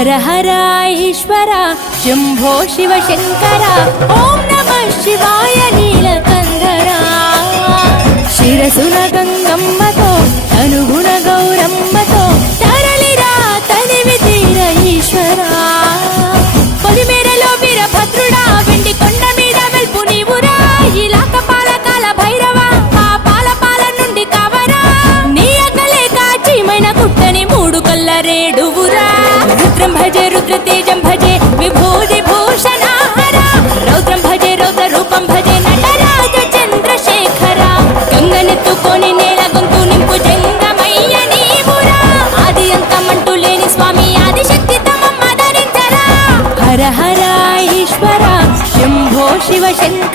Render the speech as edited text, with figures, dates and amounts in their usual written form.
హర హర ఈశ్వర శంభో శివ శంకర ఓం నమః శివాయ నీలకంఠరా శిరసున గంగమ్మతో అనుగుణ గౌరమ్మతో తరలిరా తనివి తీర ఈశ్వరా పొలిమేరలో వీరభద్రుడా వెండి కొండ మీద వెల్పు నీవురా ఇలాక పాలకాల భైరవ పాపాల పాల నుండి కావరా నీ అకలే కాచిమైన కుట్టని మూడు కళ్ళ రేడువురా రుద్రం భజే రుద్ర తేజం భజే విభూది భూషణ హరా రౌద్రం భజే రౌద్ర రూపం భజే నటరాజ చంద్రశేఖర గంగనెత్తుకొని నేల గొంతు నింపు జంగమయ్య నీవురా ఆది అంతమంటూ లేని స్వామి ఆదిశక్తి తమమ్మ ధరించరా హర హర ఈశ్వర శంభో శివ శంకర